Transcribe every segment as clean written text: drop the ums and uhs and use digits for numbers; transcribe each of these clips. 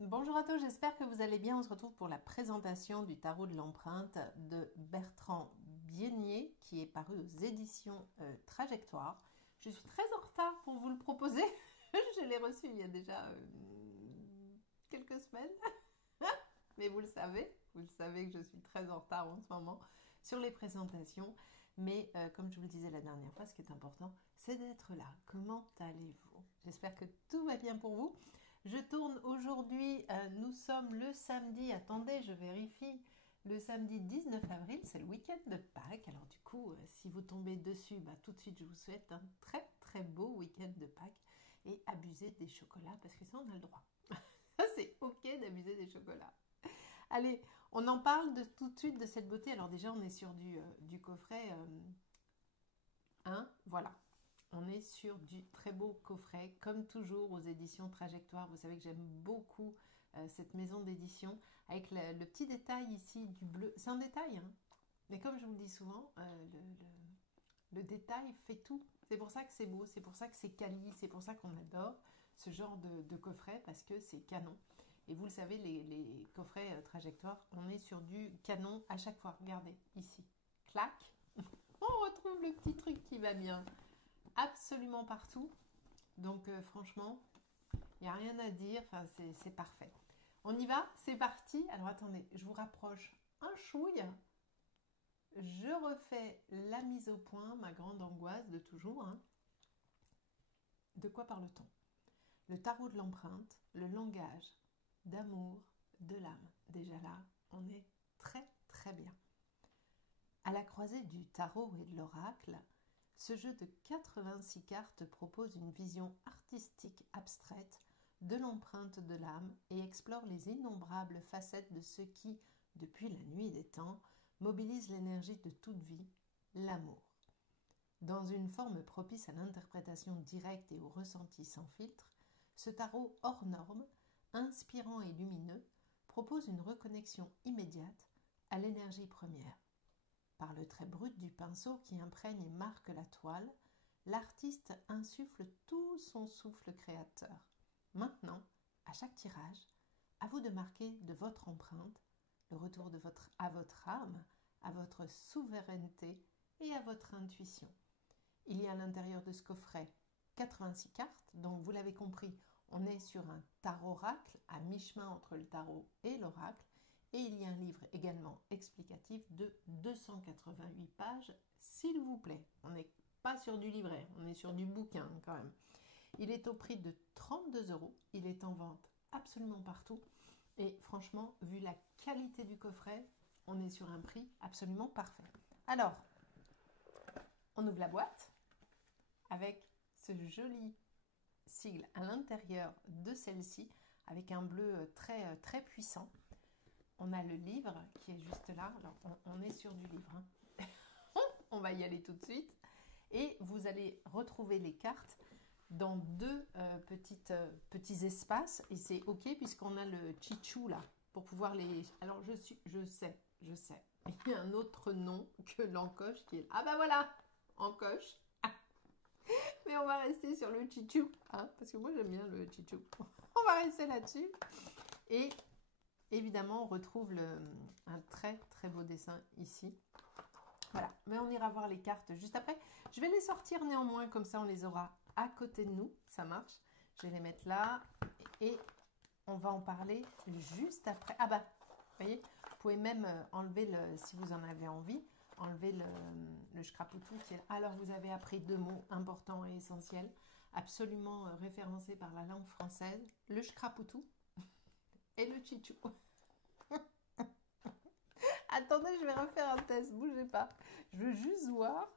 Bonjour à tous, j'espère que vous allez bien. On se retrouve pour la présentation du tarot de l'empreinte de Bertrand Bienier qui est paru aux éditions Trajectoire. Je suis très en retard pour vous le proposer. Je l'ai reçu il y a déjà quelques semaines. Mais vous le savez que je suis très en retard en ce moment sur les présentations. Mais comme je vous le disais la dernière fois, ce qui est important, c'est d'être là. Comment allez-vous? J'espère que tout va bien pour vous. Je tourne aujourd'hui, nous sommes le samedi, attendez, je vérifie, le samedi 19 avril, c'est le week-end de Pâques. Alors du coup, si vous tombez dessus, tout de suite, je vous souhaite un très très beau week-end de Pâques et abusez des chocolats parce que ça, on a le droit. C'est ok d'abuser des chocolats. Allez, on en parle tout de suite de cette beauté. Alors déjà, on est sur du coffret 1, voilà. On est sur du très beau coffret, comme toujours aux éditions Trajectoire. Vous savez que j'aime beaucoup cette maison d'édition, avec le petit détail ici du bleu. C'est un détail, hein, mais comme je vous le dis souvent, le détail fait tout. C'est pour ça que c'est beau, c'est pour ça que c'est quali, c'est pour ça qu'on adore ce genre de coffret, parce que c'est canon. Et vous le savez, les coffrets Trajectoire, on est sur du canon à chaque fois. Regardez, ici, clac, on retrouve le petit truc qui va bien absolument partout. Donc franchement, il n'y a rien à dire, enfin, c'est parfait. On y va, c'est parti. Alors attendez, je vous rapproche un chouille. Je refais la mise au point, ma grande angoisse de toujours, hein. De quoi parle-t-on? Le tarot de l'empreinte, le langage d'amour de l'âme. Déjà là, on est très très bien. À la croisée du tarot et de l'oracle, ce jeu de 86 cartes propose une vision artistique abstraite de l'empreinte de l'âme et explore les innombrables facettes de ce qui, depuis la nuit des temps, mobilise l'énergie de toute vie, l'amour. Dans une forme propice à l'interprétation directe et au ressenti sans filtre, ce tarot hors norme, inspirant et lumineux, propose une reconnexion immédiate à l'énergie première. Par le trait brut du pinceau qui imprègne et marque la toile, l'artiste insuffle tout son souffle créateur. Maintenant, à chaque tirage, à vous de marquer de votre empreinte le retour à votre âme, à votre souveraineté et à votre intuition. Il y a à l'intérieur de ce coffret 86 cartes, donc vous l'avez compris, on est sur un tarot-oracle à mi-chemin entre le tarot et l'oracle. Et il y a un livre également explicatif de 288 pages, s'il vous plaît. On n'est pas sur du livret, on est sur du bouquin quand même. Il est au prix de 32 euros. Il est en vente absolument partout. Et franchement, vu la qualité du coffret, on est sur un prix absolument parfait. Alors, on ouvre la boîte avec ce joli sigle à l'intérieur de celle-ci, avec un bleu très, très puissant. On a le livre qui est juste là. Alors, on est sur du livre, hein. On va y aller tout de suite. Et vous allez retrouver les cartes dans deux petits espaces. Et c'est OK puisqu'on a le chichou là pour pouvoir les... Alors, je sais. Il y a un autre nom que l'encoche qui est... Ah bah voilà, encoche. Mais on va rester sur le chichou, hein, parce que moi j'aime bien le chichou. On va rester là-dessus. Et évidemment, on retrouve un très très beau dessin ici. Voilà, mais on ira voir les cartes juste après. Je vais les sortir néanmoins, comme ça on les aura à côté de nous. Ça marche. Je vais les mettre là et on va en parler juste après. Ah bah, vous voyez, vous pouvez même enlever, si vous en avez envie, enlever le scrapoutou qui est là. Alors, vous avez appris deux mots importants et essentiels, absolument référencés par la langue française, le scrapoutou et le chichou. Attendez, je vais refaire un test, bougez pas. Je veux juste voir.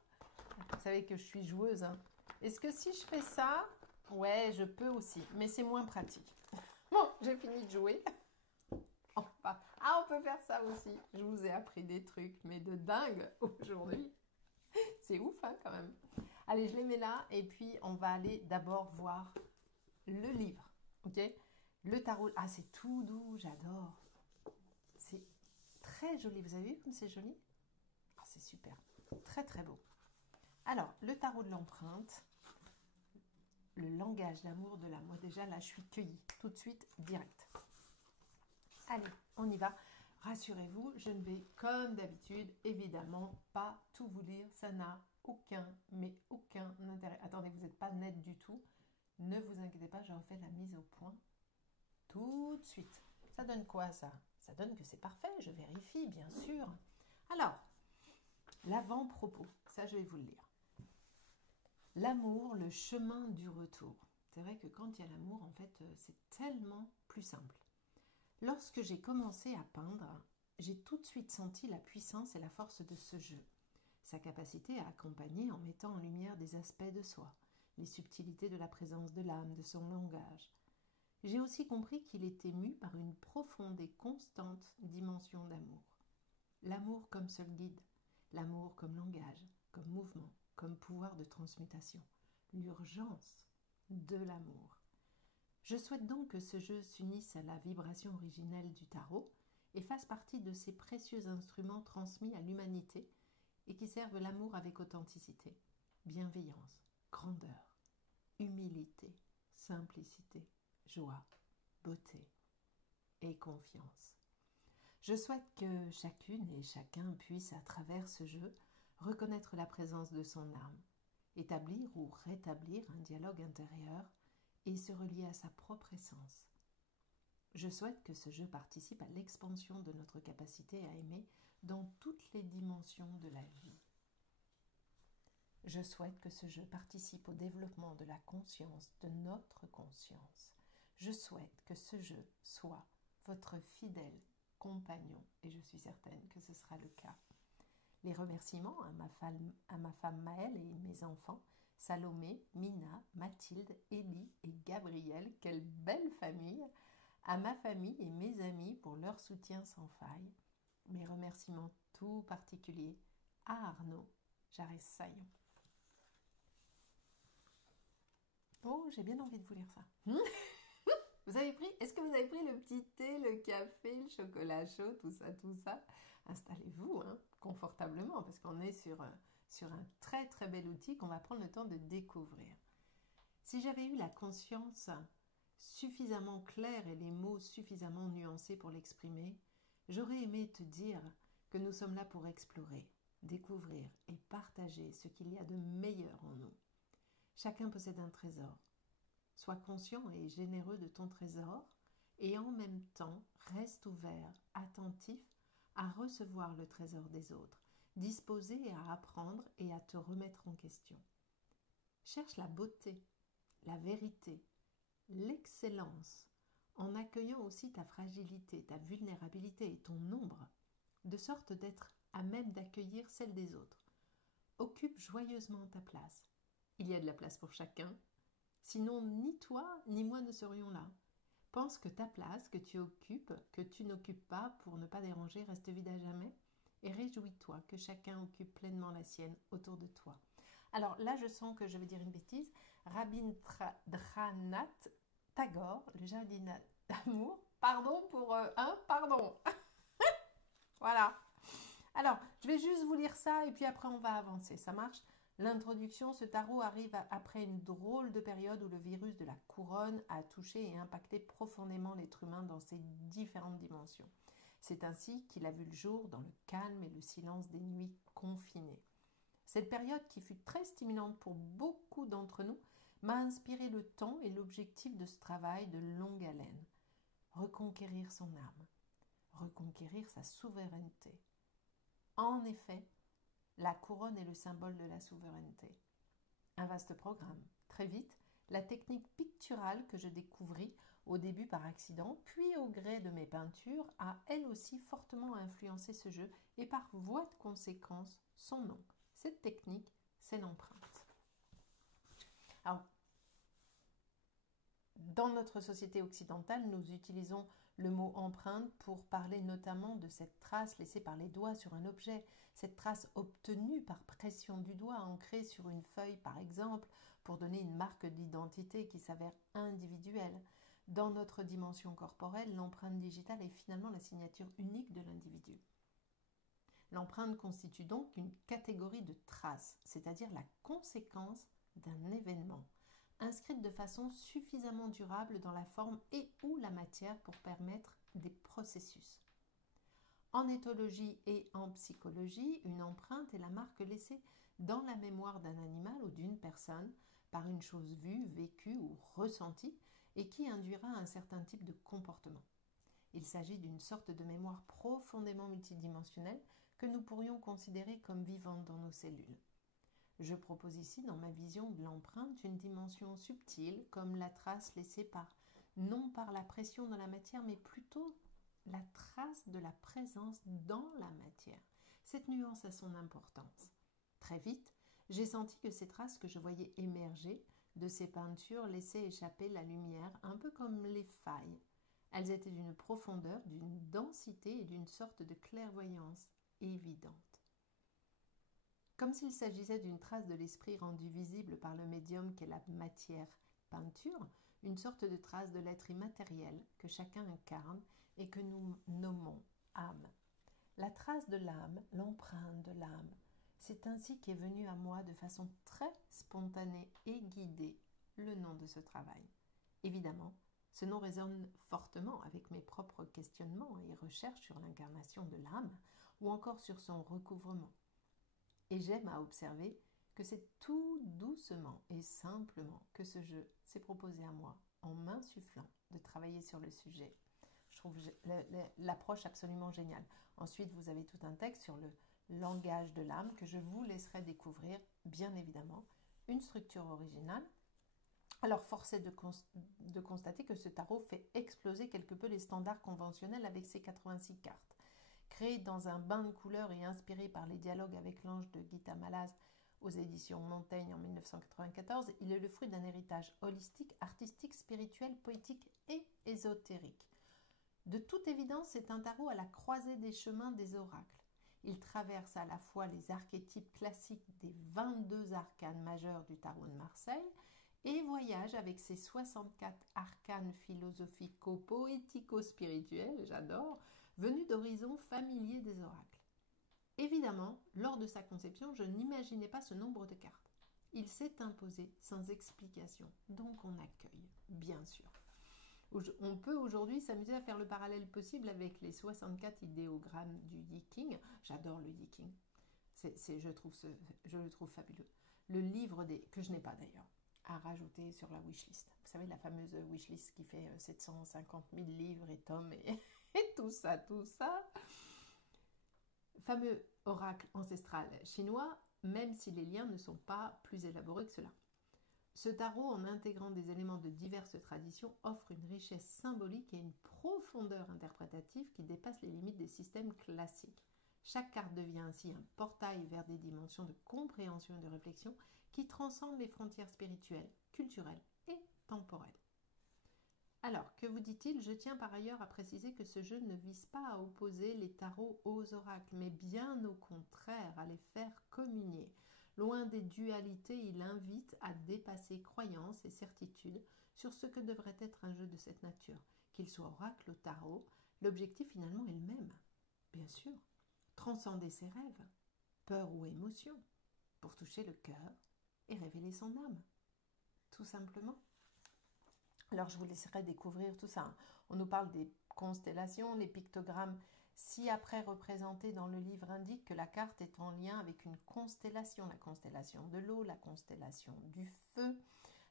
Vous savez que je suis joueuse, hein. Est-ce que si je fais ça, ouais, je peux aussi, mais c'est moins pratique. Bon, j'ai fini de jouer. Enfin, ah, on peut faire ça aussi. Je vous ai appris des trucs, mais de dingue aujourd'hui. C'est ouf, hein, quand même. Allez, je les mets là et puis on va aller d'abord voir le livre, ok? Le tarot, ah, c'est tout doux, j'adore. C'est très joli. Vous avez vu comme c'est joli? Ah, c'est super. Très, très beau. Alors, le tarot de l'empreinte, le langage d'amour de l'âme. Moi, déjà, là, je suis cueillie. Tout de suite, direct. Allez, on y va. Rassurez-vous, je ne vais, comme d'habitude, évidemment, pas tout vous lire. Ça n'a aucun, mais aucun intérêt. Attendez, vous n'êtes pas net du tout. Ne vous inquiétez pas, je refais la mise au point tout de suite. Ça donne quoi, ça? Ça donne que c'est parfait, je vérifie, bien sûr. Alors, l'avant-propos, ça, je vais vous le lire. L'amour, le chemin du retour. C'est vrai que quand il y a l'amour, en fait, c'est tellement plus simple. Lorsque j'ai commencé à peindre, j'ai tout de suite senti la puissance et la force de ce jeu, sa capacité à accompagner en mettant en lumière des aspects de soi, les subtilités de la présence de l'âme, de son langage. J'ai aussi compris qu'il était mu par une profonde et constante dimension d'amour. L'amour comme seul guide, l'amour comme langage, comme mouvement, comme pouvoir de transmutation, l'urgence de l'amour. Je souhaite donc que ce jeu s'unisse à la vibration originelle du tarot et fasse partie de ces précieux instruments transmis à l'humanité et qui servent l'amour avec authenticité, bienveillance, grandeur, humilité, simplicité, joie, beauté et confiance. Je souhaite que chacune et chacun puisse, à travers ce jeu, reconnaître la présence de son âme, établir ou rétablir un dialogue intérieur et se relier à sa propre essence. Je souhaite que ce jeu participe à l'expansion de notre capacité à aimer dans toutes les dimensions de la vie. Je souhaite que ce jeu participe au développement de la conscience, de notre conscience. Je souhaite que ce jeu soit votre fidèle compagnon et je suis certaine que ce sera le cas. Les remerciements à ma femme Maëlle et mes enfants, Salomé, Mina, Mathilde, Élie et Gabriel, quelle belle famille, à ma famille et mes amis pour leur soutien sans faille. Mes remerciements tout particuliers à Arnaud Jarret-Saillon. Oh, j'ai bien envie de vous lire ça. Est-ce que vous avez pris le petit thé, le café, le chocolat chaud, tout ça? Installez-vous confortablement parce qu'on est sur un très très bel outil qu'on va prendre le temps de découvrir. Si j'avais eu la conscience suffisamment claire et les mots suffisamment nuancés pour l'exprimer, j'aurais aimé te dire que nous sommes là pour explorer, découvrir et partager ce qu'il y a de meilleur en nous. Chacun possède un trésor. Sois conscient et généreux de ton trésor et en même temps reste ouvert, attentif à recevoir le trésor des autres, disposé à apprendre et à te remettre en question. Cherche la beauté, la vérité, l'excellence, en accueillant aussi ta fragilité, ta vulnérabilité et ton ombre, de sorte d'être à même d'accueillir celle des autres. Occupe joyeusement ta place. Il y a de la place pour chacun. Sinon, ni toi ni moi ne serions là. Pense que ta place, que tu occupes, que tu n'occupes pas pour ne pas déranger, reste vide à jamais. Et réjouis-toi que chacun occupe pleinement la sienne autour de toi. Alors là, je sens que je vais dire une bêtise. Rabindranath Tagore, le jardin d'amour. Pardon pour pardon. Voilà. Alors, je vais juste vous lire ça et puis après on va avancer. Ça marche? L'introduction, ce tarot arrive après une drôle de période où le virus de la couronne a touché et impacté profondément l'être humain dans ses différentes dimensions. C'est ainsi qu'il a vu le jour dans le calme et le silence des nuits confinées. Cette période, qui fut très stimulante pour beaucoup d'entre nous, m'a inspiré le temps et l'objectif de ce travail de longue haleine. Reconquérir son âme, reconquérir sa souveraineté. En effet, la couronne est le symbole de la souveraineté. Un vaste programme. Très vite, la technique picturale que je découvris au début par accident, puis au gré de mes peintures, a elle aussi fortement influencé ce jeu et par voie de conséquence, son nom. Cette technique, c'est l'empreinte. Alors, dans notre société occidentale, nous utilisons le mot empreinte pour parler notamment de cette trace laissée par les doigts sur un objet, cette trace obtenue par pression du doigt, ancrée sur une feuille par exemple, pour donner une marque d'identité qui s'avère individuelle. Dans notre dimension corporelle, l'empreinte digitale est finalement la signature unique de l'individu. L'empreinte constitue donc une catégorie de traces, c'est-à-dire la conséquence d'un événement. inscrites de façon suffisamment durable dans la forme et ou la matière pour permettre des processus. En éthologie et en psychologie, une empreinte est la marque laissée dans la mémoire d'un animal ou d'une personne par une chose vue, vécue ou ressentie et qui induira un certain type de comportement. Il s'agit d'une sorte de mémoire profondément multidimensionnelle que nous pourrions considérer comme vivante dans nos cellules. Je propose ici, dans ma vision de l'empreinte, une dimension subtile, comme la trace laissée non par la pression dans la matière, mais plutôt la trace de la présence dans la matière. Cette nuance a son importance. Très vite, j'ai senti que ces traces que je voyais émerger de ces peintures laissaient échapper la lumière, un peu comme les failles. Elles étaient d'une profondeur, d'une densité et d'une sorte de clairvoyance évidente. Comme s'il s'agissait d'une trace de l'esprit rendue visible par le médium qu'est la matière peinture, une sorte de trace de l'être immatériel que chacun incarne et que nous nommons âme. La trace de l'âme, l'empreinte de l'âme, c'est ainsi qu'est venu à moi de façon très spontanée et guidée le nom de ce travail. Évidemment, ce nom résonne fortement avec mes propres questionnements et recherches sur l'incarnation de l'âme ou encore sur son recouvrement. Et j'aime à observer que c'est tout doucement et simplement que ce jeu s'est proposé à moi en m'insufflant de travailler sur le sujet. Je trouve l'approche absolument géniale. Ensuite, vous avez tout un texte sur le langage de l'âme que je vous laisserai découvrir, bien évidemment, une structure originale. Alors, force est de constater que ce tarot fait exploser quelque peu les standards conventionnels avec ses 86 cartes. Créé dans un bain de couleurs et inspiré par les dialogues avec l'ange de Gita Malaz aux éditions Montaigne en 1994, il est le fruit d'un héritage holistique, artistique, spirituel, poétique et ésotérique. De toute évidence, c'est un tarot à la croisée des chemins des oracles. Il traverse à la fois les archétypes classiques des 22 arcanes majeurs du tarot de Marseille et voyage avec ses 64 arcanes philosophico-poético-spirituels, j'adore, venus d'horizons familiers des oracles. Évidemment, lors de sa conception, je n'imaginais pas ce nombre de cartes. Il s'est imposé sans explication, donc on accueille, bien sûr. On peut aujourd'hui s'amuser à faire le parallèle possible avec les 64 idéogrammes du Yiking. J'adore le Yiking. Je le trouve fabuleux. Le livre que je n'ai pas d'ailleurs, à rajouter sur la wishlist. Vous savez, la fameuse wishlist qui fait 750 000 livres et tomes et tout ça, tout ça. Fameux oracle ancestral chinois, même si les liens ne sont pas plus élaborés que cela. Ce tarot, en intégrant des éléments de diverses traditions, offre une richesse symbolique et une profondeur interprétative qui dépasse les limites des systèmes classiques. Chaque carte devient ainsi un portail vers des dimensions de compréhension et de réflexion qui transcendent les frontières spirituelles, culturelles et temporelles. Alors, que vous dit-il? Je tiens par ailleurs à préciser que ce jeu ne vise pas à opposer les tarots aux oracles, mais bien au contraire à les faire communier. Loin des dualités, il invite à dépasser croyances et certitudes sur ce que devrait être un jeu de cette nature. Qu'il soit oracle ou tarot, l'objectif finalement est le même. Bien sûr, transcender ses rêves, peur ou émotion, pour toucher le cœur et révéler son âme. Tout simplement. Alors, je vous laisserai découvrir tout ça. On nous parle des constellations, les pictogrammes ci-après représentés dans le livre indiquent que la carte est en lien avec une constellation, la constellation de l'eau, la constellation du feu,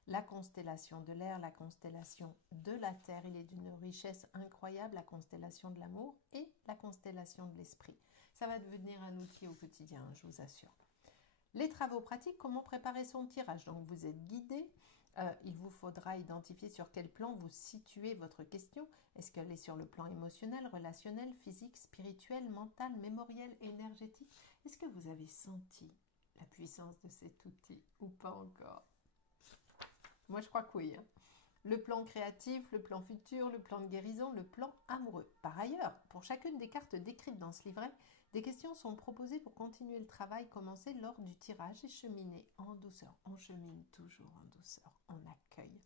la constellation de l'air, la constellation de la terre. Il est d'une richesse incroyable, la constellation de l'amour et la constellation de l'esprit. Ça va devenir un outil au quotidien, je vous assure. Les travaux pratiques, comment préparer son tirage? Donc, vous êtes guidé. Il vous faudra identifier sur quel plan vous situez votre question. Est-ce qu'elle est sur le plan émotionnel, relationnel, physique, spirituel, mental, mémoriel, énergétique? Est-ce que vous avez senti la puissance de cet outil ou pas encore? Moi, je crois que oui. Le plan créatif, le plan futur, le plan de guérison, le plan amoureux. Par ailleurs, pour chacune des cartes décrites dans ce livret, des questions sont proposées pour continuer le travail commencé lors du tirage et cheminer en douceur. On chemine toujours en douceur, on accueille.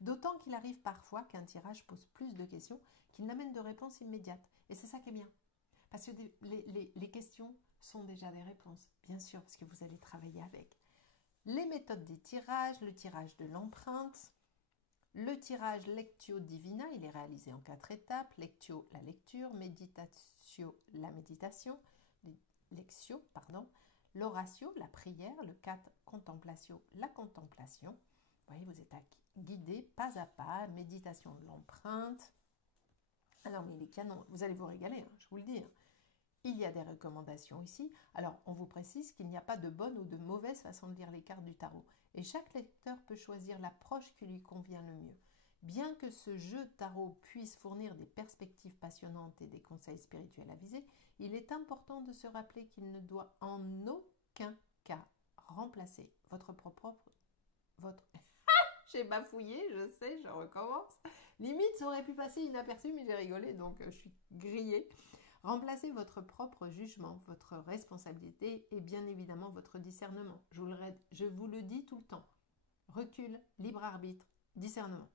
D'autant qu'il arrive parfois qu'un tirage pose plus de questions qu'il n'amène de réponses immédiates. Et c'est ça qui est bien. Parce que les questions sont déjà des réponses, bien sûr, parce que vous allez travailler avec. Les méthodes des tirages, le tirage de l'empreinte, le tirage Lectio Divina, il est réalisé en 4 étapes. Lectio, la lecture, Meditatio, la méditation, Lectio, pardon, l'oratio, la prière, le 4, Contemplatio, la contemplation. Vous voyez, vous êtes guidé pas à pas, méditation de l'empreinte. Alors, mais il est canon, vous allez vous régaler, hein, je vous le dis. Hein. Il y a des recommandations ici. Alors, on vous précise qu'il n'y a pas de bonne ou de mauvaise façon de lire les cartes du tarot. Et chaque lecteur peut choisir l'approche qui lui convient le mieux. Bien que ce jeu tarot puisse fournir des perspectives passionnantes et des conseils spirituels avisés, il est important de se rappeler qu'il ne doit en aucun cas remplacer votre propre... J'ai bafouillé, je sais, je recommence. Limite, ça aurait pu passer inaperçu, mais j'ai rigolé, donc je suis grillée. Remplacez votre propre jugement, votre responsabilité et bien évidemment votre discernement. Je vous le dis tout le temps. Recul, libre arbitre, discernement.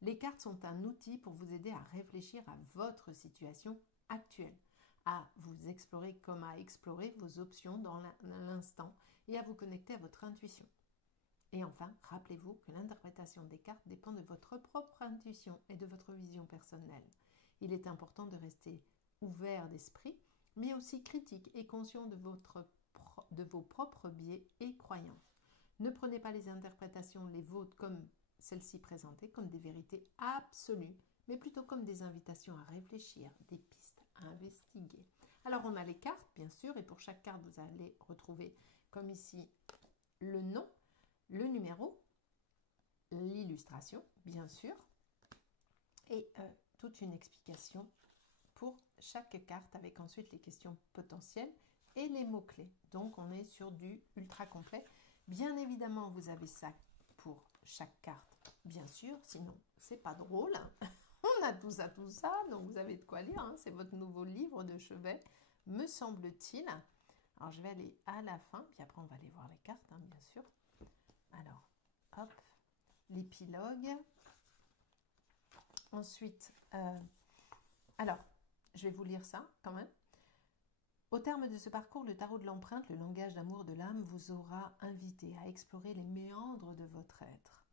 Les cartes sont un outil pour vous aider à réfléchir à votre situation actuelle, à vous explorer comme à explorer vos options dans l'instant et à vous connecter à votre intuition. Et enfin, rappelez-vous que l'interprétation des cartes dépend de votre propre intuition et de votre vision personnelle. Il est important de rester ouvert d'esprit, mais aussi critique et conscient de vos propres biais et croyances. Ne prenez pas les interprétations, les vôtres, comme celles-ci présentées, comme des vérités absolues, mais plutôt comme des invitations à réfléchir, des pistes à investiguer. Alors on a les cartes, bien sûr, et pour chaque carte, vous allez retrouver, comme ici, le nom, le numéro, l'illustration, bien sûr, et toute une explication pour chaque carte avec ensuite les questions potentielles et les mots-clés. Donc on est sur du ultra complet. Bien évidemment, vous avez ça pour chaque carte, bien sûr, sinon c'est pas drôle. On a tout ça, donc vous avez de quoi lire. Hein. C'est votre nouveau livre de chevet, me semble-t-il. Alors je vais aller à la fin, puis après on va aller voir les cartes, hein, bien sûr. Alors, hop, l'épilogue. Ensuite, alors, je vais vous lire ça quand même. Au terme de ce parcours, le tarot de l'empreinte, le langage d'amour de l'âme, vous aura invité à explorer les méandres de votre être,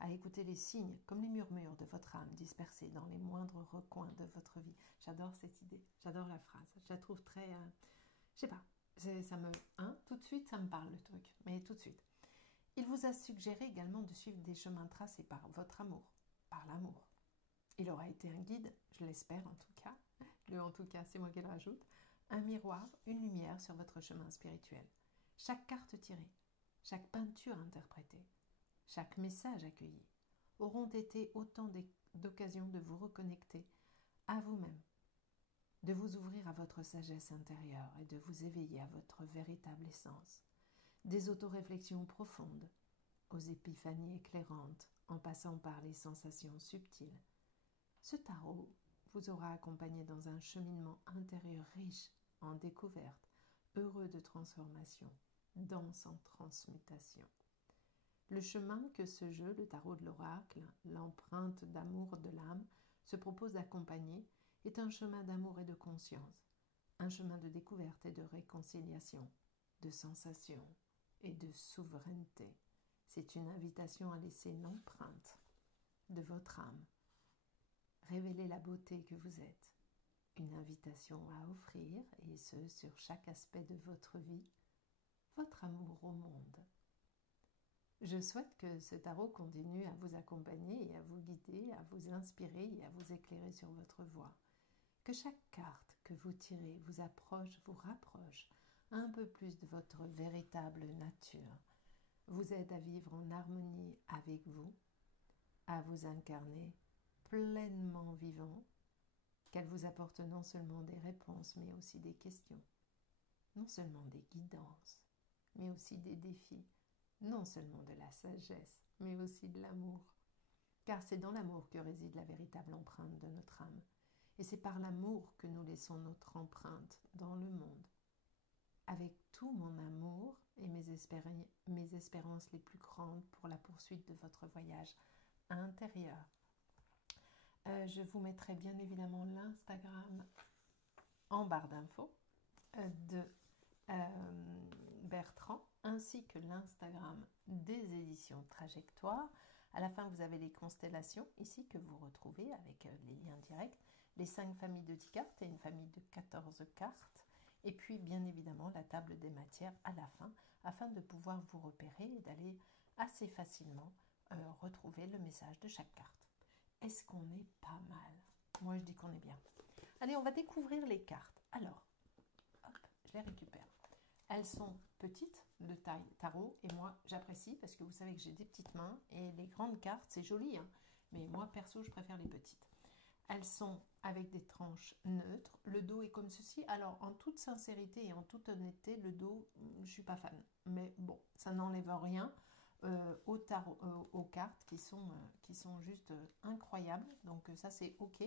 à écouter les signes comme les murmures de votre âme dispersés dans les moindres recoins de votre vie. J'adore cette idée, j'adore la phrase, je la trouve très... je sais pas, ça me... Hein, tout de suite, ça me parle le truc, mais tout de suite. Il vous a suggéré également de suivre des chemins tracés par votre amour, par l'amour. Il aura été un guide, je l'espère en tout cas. En tout cas, c'est moi qui le rajoute. Un miroir, une lumière sur votre chemin spirituel. Chaque carte tirée, chaque peinture interprétée, chaque message accueilli auront été autant d'occasions de vous reconnecter à vous-même, de vous ouvrir à votre sagesse intérieure et de vous éveiller à votre véritable essence. Des autoréflexions profondes, aux épiphanies éclairantes, en passant par les sensations subtiles. Ce tarot vous aura accompagné dans un cheminement intérieur riche en découvertes, heureux de transformation, dense en transmutation. Le chemin que ce jeu, le tarot de l'oracle, l'empreinte d'amour de l'âme, se propose d'accompagner est un chemin d'amour et de conscience, un chemin de découverte et de réconciliation, de sensation et de souveraineté. C'est une invitation à laisser l'empreinte de votre âme révéler la beauté que vous êtes, une invitation à offrir, et ce sur chaque aspect de votre vie, votre amour au monde. Je souhaite que ce tarot continue à vous accompagner et à vous guider, à vous inspirer et à vous éclairer sur votre voie. Que chaque carte que vous tirez vous approche, vous rapproche un peu plus de votre véritable nature, vous aide à vivre en harmonie avec vous, à vous incarner pleinement vivant, qu'elle vous apporte non seulement des réponses, mais aussi des questions, non seulement des guidances, mais aussi des défis, non seulement de la sagesse, mais aussi de l'amour. Car c'est dans l'amour que réside la véritable empreinte de notre âme. Et c'est par l'amour que nous laissons notre empreinte dans le monde. Avec tout mon amour et mes espérances les plus grandes pour la poursuite de votre voyage intérieur. Je vous mettrai bien évidemment l'Instagram en barre d'infos de Bertrand, ainsi que l'Instagram des éditions Trajectoire. À la fin, vous avez les constellations ici que vous retrouvez avec les liens directs, les 5 familles de 10 cartes et une famille de 14 cartes. Et puis, bien évidemment, la table des matières à la fin, afin de pouvoir vous repérer et d'aller assez facilement retrouver le message de chaque carte. Est-ce qu'on est pas mal? Moi, je dis qu'on est bien. Allez, on va découvrir les cartes. Alors, hop, je les récupère. Elles sont petites de taille tarot et moi j'apprécie parce que vous savez que j'ai des petites mains et les grandes cartes c'est joli hein, mais moi perso je préfère les petites. Elles sont avec des tranches neutres, le dos est comme ceci. Alors en toute sincérité et en toute honnêteté le dos je suis pas fan mais bon ça n'enlève rien au tarot, aux cartes qui sont juste incroyables donc ça c'est ok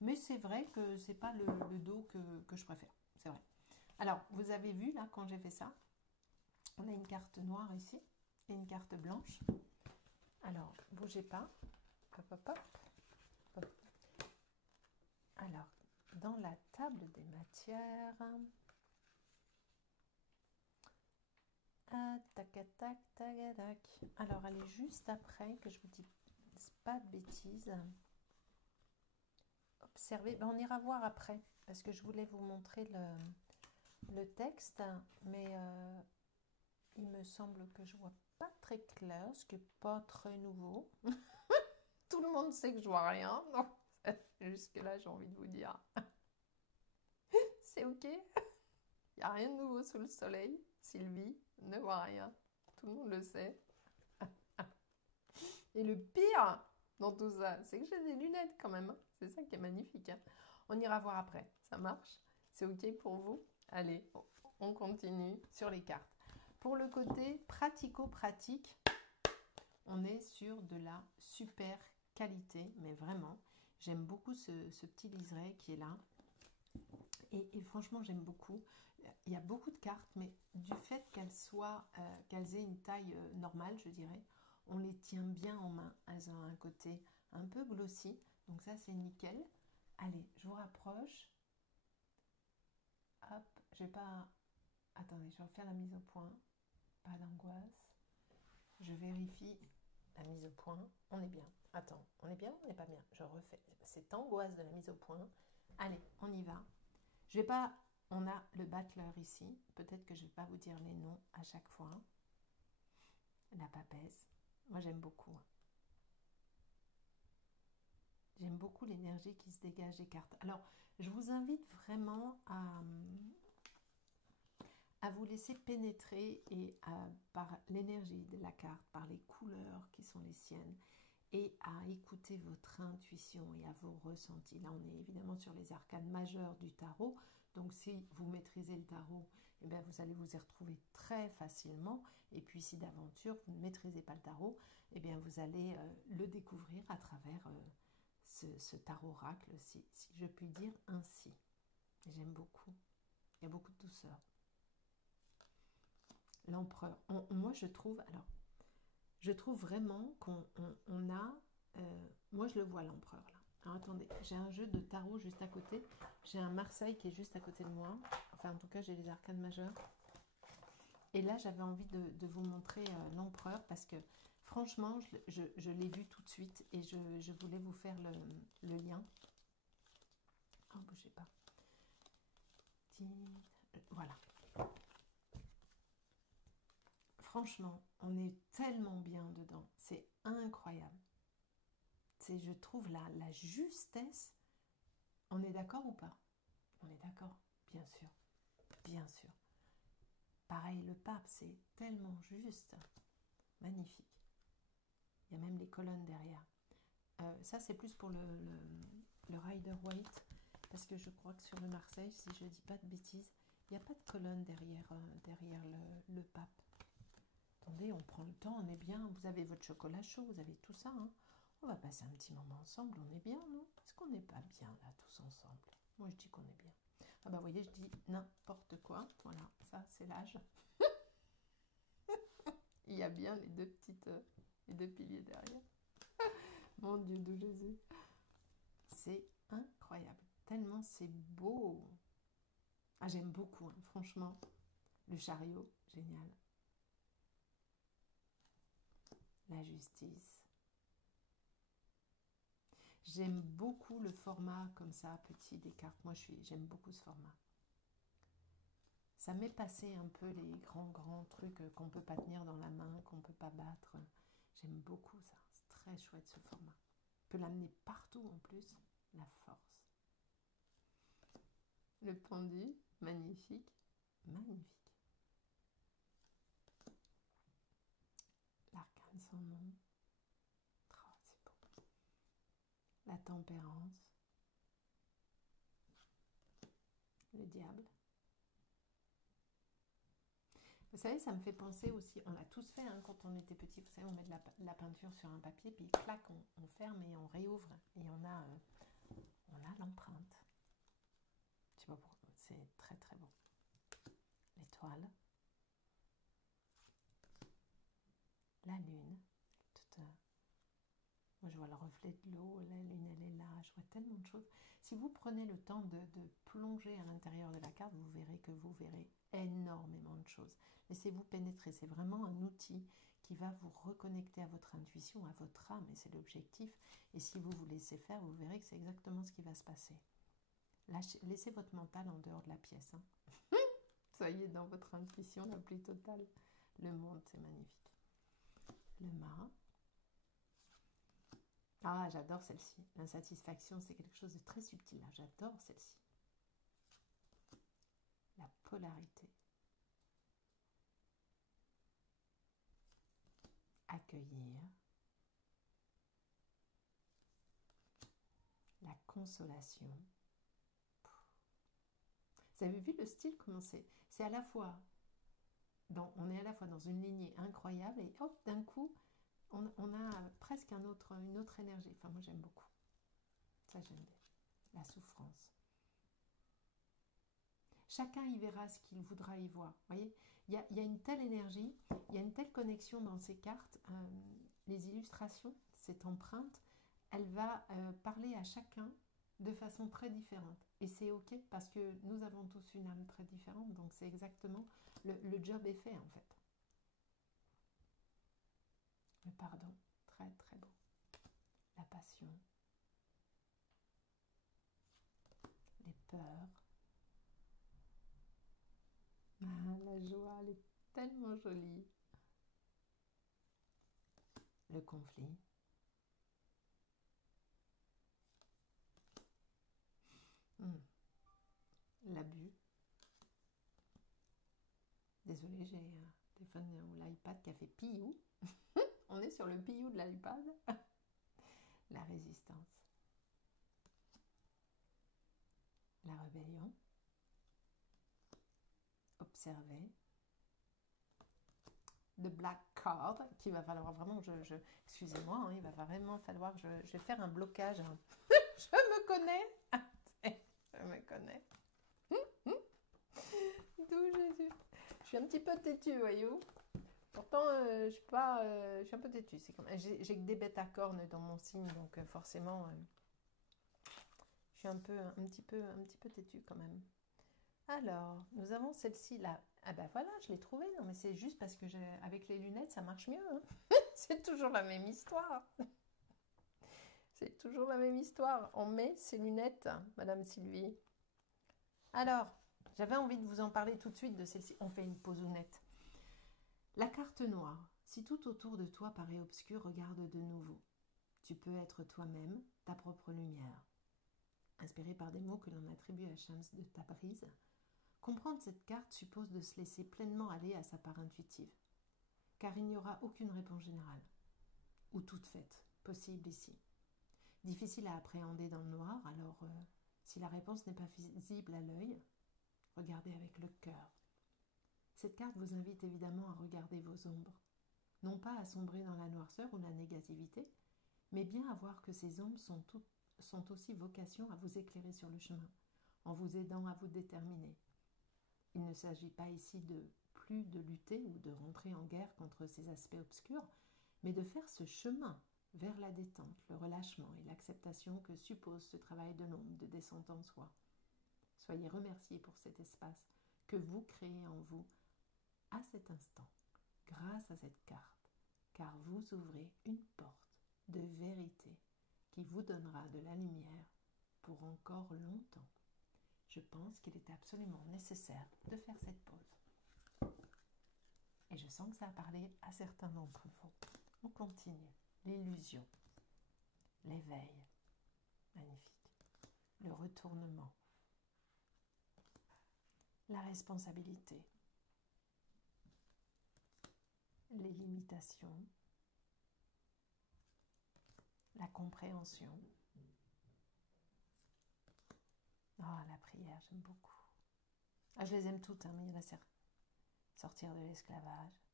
mais c'est vrai que c'est pas le dos que je préfère, c'est vrai. Alors, vous avez vu, là, quand j'ai fait ça, on a une carte noire ici et une carte blanche. Alors, bougez pas. Hop, hop, hop. Hop. Alors, dans la table des matières... tac, tac, tac, tac. Alors, elle est juste après, que je vous dis pas de bêtises. Observez, ben, on ira voir après, parce que je voulais vous montrer le texte, mais il me semble que je vois pas très clair, ce qui n'est pas très nouveau. Tout le monde sait que je vois rien, donc jusque là j'ai envie de vous dire c'est ok, il n'y a rien de nouveau sous le soleil. Sylvie ne voit rien, tout le monde le sait. Et le pire dans tout ça, c'est que j'ai des lunettes quand même, c'est ça qui est magnifique hein. On ira voir après, ça marche? C'est ok pour vous? Allez, on continue sur les cartes. Pour le côté pratico-pratique, on est sur de la super qualité, mais vraiment. J'aime beaucoup ce petit liseré qui est là. Et franchement, j'aime beaucoup. Il y a beaucoup de cartes, mais du fait qu'elles aient une taille normale, je dirais, on les tient bien en main. Elles ont un côté un peu glossy, donc ça c'est nickel. Allez, je vous rapproche. Hop, je vais pas... Attendez, je vais refaire la mise au point. Pas d'angoisse. Je vérifie la mise au point. On est bien. Attends, on est bien ou on n'est pas bien? Je refais cette angoisse de la mise au point. Allez, on y va. Je vais pas... On a le battleur ici. Peut-être que je ne vais pas vous dire les noms à chaque fois. La papesse. Moi, j'aime beaucoup. J'aime beaucoup l'énergie qui se dégage des cartes. Alors, je vous invite vraiment à vous laisser pénétrer et par l'énergie de la carte, par les couleurs qui sont les siennes, et à écouter votre intuition et à vos ressentis. Là, on est évidemment sur les arcanes majeures du tarot. Donc, si vous maîtrisez le tarot, eh bien, vous allez vous y retrouver très facilement. Et puis, si d'aventure, vous ne maîtrisez pas le tarot, eh bien, vous allez le découvrir à travers ce tarot oracle, si je puis dire ainsi. J'aime beaucoup. Il y a beaucoup de douceur. L'empereur. Moi, je trouve... Alors, je trouve vraiment qu'on a... moi, je le vois, l'empereur, là. Alors, attendez, j'ai un jeu de tarot juste à côté. J'ai un Marseille qui est juste à côté de moi. Enfin, en tout cas, j'ai les arcanes majeures. Et là, j'avais envie de vous montrer l'empereur parce que, franchement, je l'ai vu tout de suite et je voulais vous faire le lien. Oh, bougez pas. Voilà. Franchement, on est tellement bien dedans. C'est incroyable. C'est, je trouve, la justesse. On est d'accord ou pas? On est d'accord, bien sûr. Bien sûr. Pareil, le pape, c'est tellement juste. Magnifique. Il y a même les colonnes derrière. Ça, c'est plus pour le Rider Waite. Parce que je crois que sur le Marseille, si je ne dis pas de bêtises, il n'y a pas de colonne derrière le pape. Attendez, on prend le temps, on est bien. Vous avez votre chocolat chaud, vous avez tout ça. Hein. On va passer un petit moment ensemble, on est bien, non? Est-ce qu'on n'est pas bien là, tous ensemble? Moi, je dis qu'on est bien. Ah bah, vous voyez, je dis n'importe quoi. Voilà, ça, c'est l'âge. Il y a bien les deux piliers derrière. Mon Dieu de Jésus. C'est incroyable. Tellement c'est beau. Ah, j'aime beaucoup, hein, franchement. Le chariot, génial. La justice. J'aime beaucoup le format comme ça, petit des cartes. Moi, j'aime beaucoup ce format. Ça m'est passé un peu les grands trucs qu'on ne peut pas tenir dans la main, qu'on ne peut pas battre. J'aime beaucoup ça. C'est très chouette ce format. On peut l'amener partout en plus. La force. Le pendu, magnifique. Magnifique. L'arcane sans nom. Oh, c'est beau. La tempérance. Le diable. Vous savez, ça me fait penser aussi, on l'a tous fait hein, quand on était petit, vous savez, on met de la peinture sur un papier, puis clac, on ferme et on réouvre, et on a l'empreinte. Je sais pas pourquoi, c'est très très beau. L'étoile. La lune. Moi, je vois le reflet de l'eau, la lune, elle est là, je vois tellement de choses. Si vous prenez le temps de plonger à l'intérieur de la carte, vous verrez que vous verrez énormément de choses. Laissez-vous pénétrer, c'est vraiment un outil qui va vous reconnecter à votre intuition, à votre âme, et c'est l'objectif. Et si vous vous laissez faire, vous verrez que c'est exactement ce qui va se passer. Laissez votre mental en dehors de la pièce. Hein. Soyez dans votre intuition la plus totale. Le monde, c'est magnifique. Le mât. Ah, j'adore celle-ci. L'insatisfaction, c'est quelque chose de très subtil. J'adore celle-ci. La polarité. Accueillir. La consolation. Vous avez vu le style, comment c'est à la fois, on est à la fois dans une lignée incroyable et hop, d'un coup, on a presque une autre énergie. Enfin, moi, j'aime beaucoup. Ça, j'aime bien. La souffrance. Chacun y verra ce qu'il voudra y voir. Vous voyez, il y a une telle énergie, il y a une telle connexion dans ces cartes. Les illustrations, cette empreinte, elle va parler à chacun de façon très différente. Et c'est ok parce que nous avons tous une âme très différente. Donc c'est exactement, le job est fait en fait. Le pardon, très très beau. La passion. Les peurs. Ah, la joie, elle est tellement jolie. Le conflit. L'abus. Désolée, j'ai un téléphone ou l'iPad qui a fait piou. On est sur le piou de l'iPad. La résistance. La rébellion. Observer. The black card, qu'il va falloir vraiment, excusez-moi, hein, il va vraiment falloir, je vais faire un blocage. Hein. Je me connais. Je me connais. D'où Jésus. Je suis un petit peu têtue, voyez-vous. Pourtant, je suis pas, je suis un peu têtue. C'est comme, j'ai que des bêtes à cornes dans mon signe, donc forcément, je suis un petit peu têtue quand même. Alors, nous avons celle-ci là. Ah ben voilà, je l'ai trouvée. Non, mais c'est juste parce que avec les lunettes, ça marche mieux. Hein. C'est toujours la même histoire. C'est toujours la même histoire. On met ses lunettes, Madame Sylvie. Alors, j'avais envie de vous en parler tout de suite de celle-ci. On fait une pausounette. La carte noire. Si tout autour de toi paraît obscur, regarde de nouveau. Tu peux être toi-même, ta propre lumière. Inspiré par des mots que l'on attribue à Shams de Tabriz, comprendre cette carte suppose de se laisser pleinement aller à sa part intuitive, car il n'y aura aucune réponse générale, ou toute faite, possible ici. Difficile à appréhender dans le noir, alors si la réponse n'est pas visible à l'œil, regardez avec le cœur. Cette carte vous invite évidemment à regarder vos ombres, non pas à sombrer dans la noirceur ou la négativité, mais bien à voir que ces ombres sont aussi vocation à vous éclairer sur le chemin, en vous aidant à vous déterminer. Il ne s'agit pas ici plus de lutter ou de rentrer en guerre contre ces aspects obscurs, mais de faire ce chemin vers la détente, le relâchement et l'acceptation que suppose ce travail de l'ombre, de descente en soi. Soyez remerciés pour cet espace que vous créez en vous à cet instant, grâce à cette carte, car vous ouvrez une porte de vérité qui vous donnera de la lumière pour encore longtemps. Je pense qu'il était absolument nécessaire de faire cette pause. Et je sens que ça a parlé à certains d'entre vous. On continue. L'illusion, l'éveil, magnifique, le retournement, la responsabilité, les limitations, la compréhension. Ah, la prière, j'aime beaucoup. Ah, je les aime toutes, hein, mais il y en a certaines. Sortir de l'esclavage,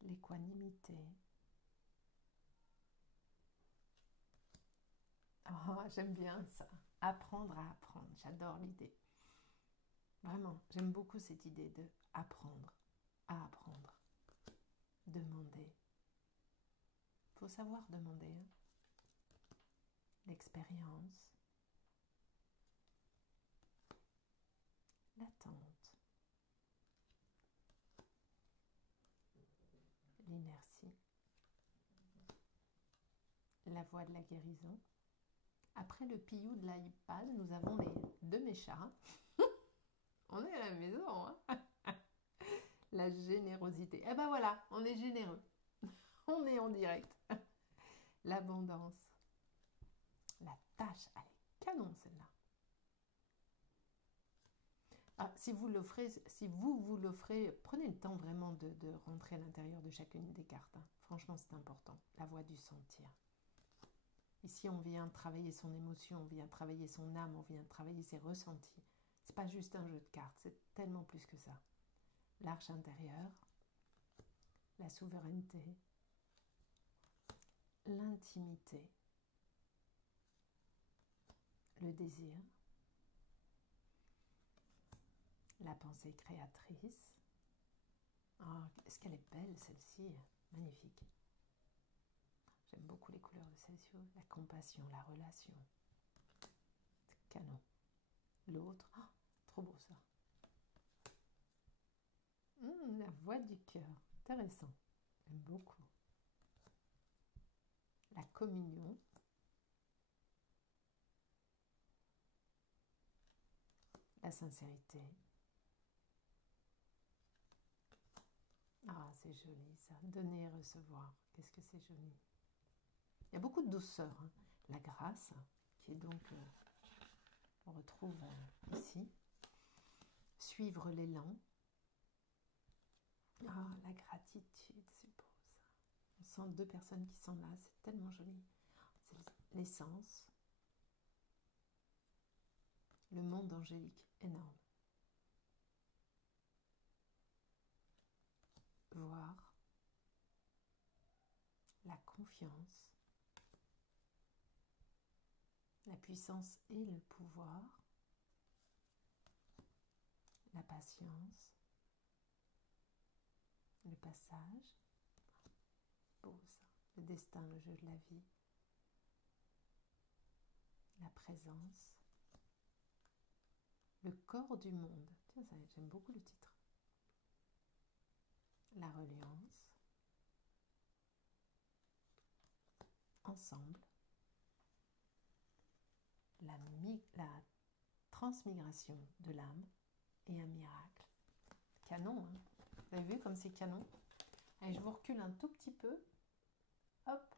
l'équanimité. Oh, j'aime bien ça. Apprendre à apprendre. J'adore l'idée. Vraiment, j'aime beaucoup cette idée de apprendre à apprendre. Demander. Il faut savoir demander. Hein. L'expérience. L'attente. L'inertie. La voie de la guérison. Après le pillou de l'iPad, nous avons les deux méchats. On est à la maison. Hein. La générosité. Eh ben voilà, on est généreux. On est en direct. L'abondance. La tâche. Elle est canon celle-là. Ah, si vous l'offrez, vous l'offrez, prenez le temps vraiment de rentrer à l'intérieur de chacune des cartes. Hein. Franchement, c'est important. La voie du sentir. Ici, on vient travailler son émotion, on vient travailler son âme, on vient travailler ses ressentis. C'est pas juste un jeu de cartes, c'est tellement plus que ça. L'arche intérieure, la souveraineté, l'intimité, le désir, la pensée créatrice. Oh, est-ce qu'elle est belle celle-ci? Magnifique. J'aime beaucoup les couleurs de celle-ci. La compassion, la relation. C'est canon. L'autre, oh, trop beau ça. La voix du cœur. Intéressant. J'aime beaucoup. La communion. La sincérité. Ah, c'est joli ça. Donner et recevoir. Qu'est-ce que c'est joli. Il y a beaucoup de douceur. Hein. La grâce, qui est donc, on retrouve ici. Suivre l'élan. Ah, la gratitude, c'est beau ça. On sent deux personnes qui sont là, c'est tellement joli. C'est l'essence. Le monde angélique, énorme. Voir. La confiance. La puissance et le pouvoir. La patience. Le passage. Beau ça. Le destin, le jeu de la vie. La présence. Le corps du monde. Tiens, j'aime beaucoup le titre. La reliance. Ensemble. La transmigration de l'âme et un miracle. Canon, hein. Vous avez vu comme c'est canon? Allez, je vous recule un tout petit peu. Hop.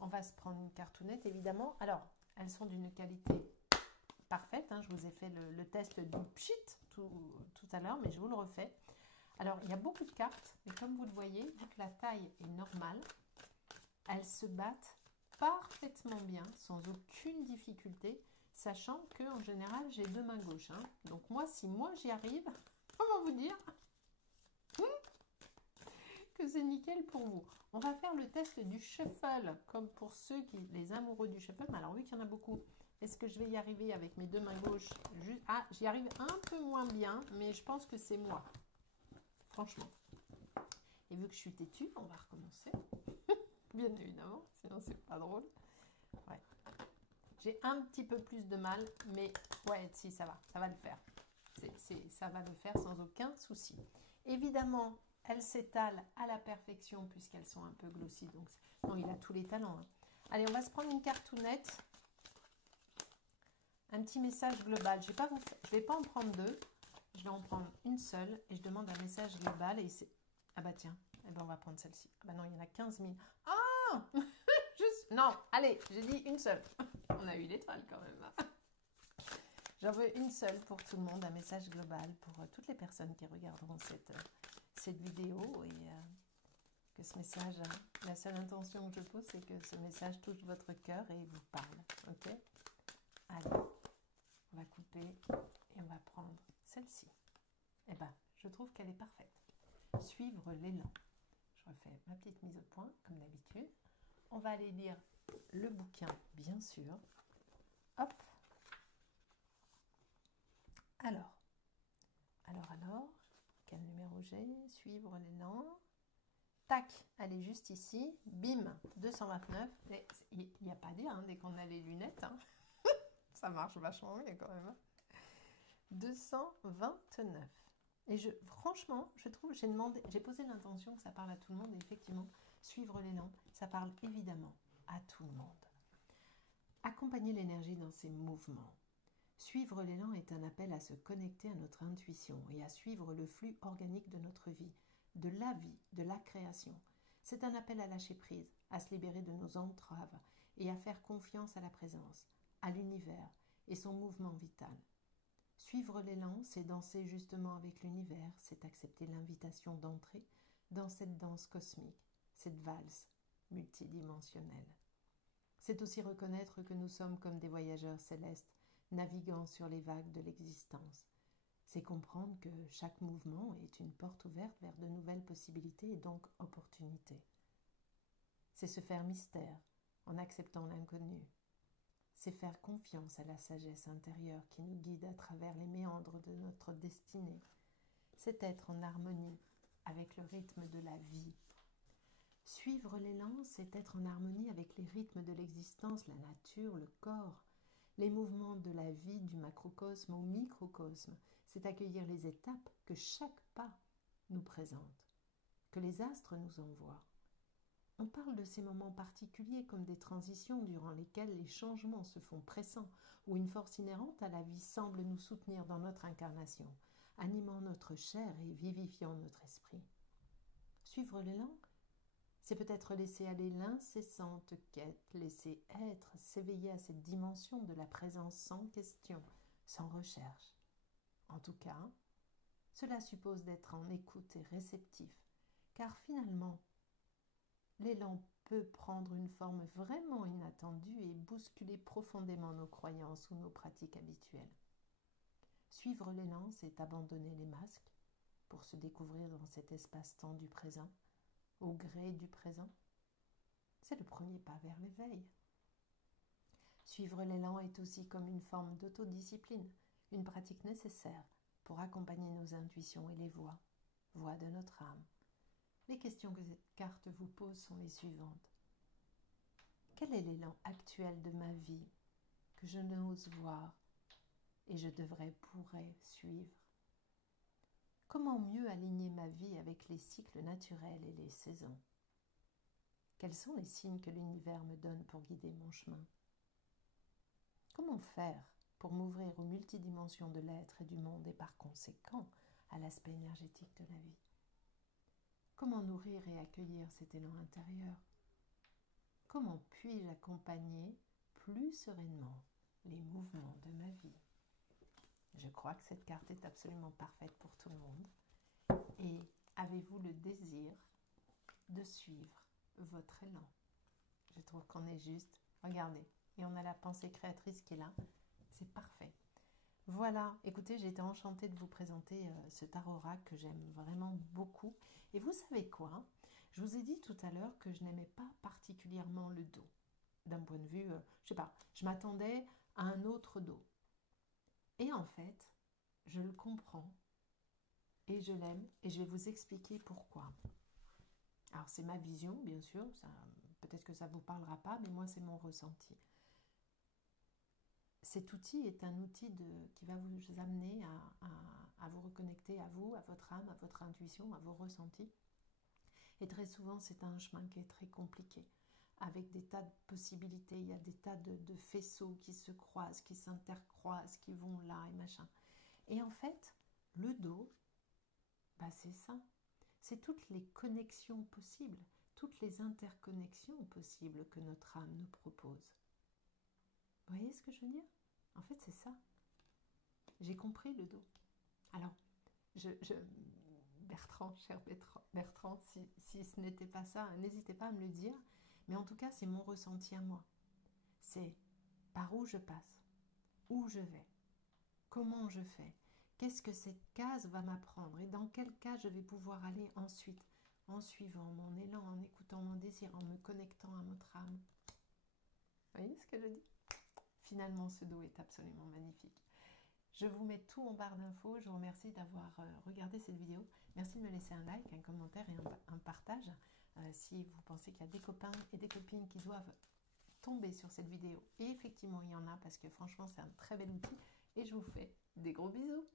On va se prendre une cartounette, évidemment. Alors, elles sont d'une qualité parfaite. Hein. Je vous ai fait le test du pchit tout à l'heure, mais je vous le refais. Alors, il y a beaucoup de cartes, mais comme vous le voyez, vu que la taille est normale, elles se battent parfaitement bien, sans aucune difficulté, sachant que en général, j'ai deux mains gauches. Hein. Donc moi, si moi j'y arrive, comment vous dire que c'est nickel pour vous. On va faire le test du shuffle, comme pour ceux les amoureux du shuffle. Mais alors, vu qu'il y en a beaucoup, est-ce que je vais y arriver avec mes deux mains gauches? Ah, j'y arrive un peu moins bien, mais je pense que c'est moi. Franchement. Et vu que je suis têtue, on va recommencer. Bien évidemment, sinon c'est pas drôle. Ouais. J'ai un petit peu plus de mal, mais ouais, si, ça va le faire. Ça va le faire sans aucun souci. Évidemment, elles s'étalent à la perfection puisqu'elles sont un peu glossy. Donc, non, il a tous les talents. Hein. Allez, on va se prendre une cartoonette. Un petit message global. Je ne vais pas en prendre deux. Je vais en prendre une seule et je demande un message global. Et ah bah tiens, eh ben on va prendre celle-ci. Ah bah non, il y en a 15 000. Ah non, allez, j'ai dit une seule. On a eu l'étoile quand même. Hein. J'en veux une seule pour tout le monde, un message global pour toutes les personnes qui regarderont cette vidéo. Et que ce message, la seule intention que je pose, c'est que ce message touche votre cœur et vous parle. Ok? Allez, on va couper et on va prendre celle-ci. Eh ben, je trouve qu'elle est parfaite. Suivre l'élan. Je refais ma petite mise au point, comme d'habitude. On va aller lire le bouquin, bien sûr. Hop. Alors, quel numéro j'ai? Suivre l'élan. Tac, elle est juste ici. Bim, 229. Il n'y a pas à dire, hein, dès qu'on a les lunettes. Hein. Ça marche vachement mieux quand même. Hein. 229. Et franchement, je trouve, j'ai posé l'intention que ça parle à tout le monde. Et effectivement, suivre l'élan, ça parle évidemment à tout le monde. Accompagner l'énergie dans ses mouvements. Suivre l'élan est un appel à se connecter à notre intuition et à suivre le flux organique de notre vie, de la vie, de la création. C'est un appel à lâcher prise, à se libérer de nos entraves et à faire confiance à la présence, à l'univers et son mouvement vital. Suivre l'élan, c'est danser justement avec l'univers, c'est accepter l'invitation d'entrer dans cette danse cosmique, cette valse multidimensionnelle. C'est aussi reconnaître que nous sommes comme des voyageurs célestes, naviguant sur les vagues de l'existence. C'est comprendre que chaque mouvement est une porte ouverte vers de nouvelles possibilités et donc opportunités. C'est se faire mystère en acceptant l'inconnu. C'est faire confiance à la sagesse intérieure qui nous guide à travers les méandres de notre destinée. C'est être en harmonie avec le rythme de la vie. Suivre l'élan, c'est être en harmonie avec les rythmes de l'existence, la nature, le corps, les mouvements de la vie du macrocosme au microcosme. C'est accueillir les étapes que chaque pas nous présente, que les astres nous envoient. On parle de ces moments particuliers comme des transitions durant lesquelles les changements se font pressants, où une force inhérente à la vie semble nous soutenir dans notre incarnation, animant notre chair et vivifiant notre esprit. Suivre l'élan, c'est peut-être laisser aller l'incessante quête, laisser être, s'éveiller à cette dimension de la présence sans question, sans recherche. En tout cas, cela suppose d'être en écoute et réceptif, car finalement, l'élan peut prendre une forme vraiment inattendue et bousculer profondément nos croyances ou nos pratiques habituelles. Suivre l'élan, c'est abandonner les masques pour se découvrir dans cet espace-temps du présent, au gré du présent. C'est le premier pas vers l'éveil. Suivre l'élan est aussi comme une forme d'autodiscipline, une pratique nécessaire pour accompagner nos intuitions et les voix de notre âme. Les questions que cette carte vous pose sont les suivantes. Quel est l'élan actuel de ma vie que je n'ose voir et je pourrais suivre? Comment mieux aligner ma vie avec les cycles naturels et les saisons? Quels sont les signes que l'univers me donne pour guider mon chemin? Comment faire pour m'ouvrir aux multidimensions de l'être et du monde et par conséquent à l'aspect énergétique de la vie? Comment nourrir et accueillir cet élan intérieur? Comment puis-je accompagner plus sereinement les mouvements de ma vie? Je crois que cette carte est absolument parfaite pour tout le monde. Et avez-vous le désir de suivre votre élan? Je trouve qu'on est juste. Regardez. Et on a la pensée créatrice qui est là. C'est parfait. Voilà, écoutez, j'ai été enchantée de vous présenter ce tarot oracle que j'aime vraiment beaucoup. Et vous savez quoi? Je vous ai dit tout à l'heure que je n'aimais pas particulièrement le dos. D'un point de vue, je sais pas, je m'attendais à un autre dos. Et en fait, je le comprends et je l'aime et je vais vous expliquer pourquoi. Alors c'est ma vision, bien sûr, peut-être que ça ne vous parlera pas, mais moi c'est mon ressenti. cet outil est un outil qui va vous amener à vous reconnecter à vous, à votre âme, à votre intuition, à vos ressentis. Et très souvent, c'est un chemin qui est très compliqué, avec des tas de possibilités. Il y a des tas de faisceaux qui se croisent, qui s'intercroisent, qui vont là et machin. Et en fait, le dos, bah c'est ça. C'est toutes les connexions possibles, toutes les interconnexions possibles que notre âme nous propose. Vous voyez ce que je veux dire? En fait, c'est ça. J'ai compris le dos. Alors, Bertrand, cher Bertrand, si ce n'était pas ça, n'hésitez pas à me le dire. Mais en tout cas, c'est mon ressenti à moi. C'est par où je passe, où je vais, comment je fais, qu'est-ce que cette case va m'apprendre et dans quel cas je vais pouvoir aller ensuite, en suivant mon élan, en écoutant mon désir, en me connectant à notre âme. Vous voyez ce que je dis? Finalement, ce dos est absolument magnifique. Je vous mets tout en barre d'infos. Je vous remercie d'avoir regardé cette vidéo. Merci de me laisser un like, un commentaire et un partage. Si vous pensez qu'il y a des copains et des copines qui doivent tomber sur cette vidéo. Et effectivement, il y en a parce que franchement, c'est un très bel outil. Et je vous fais des gros bisous.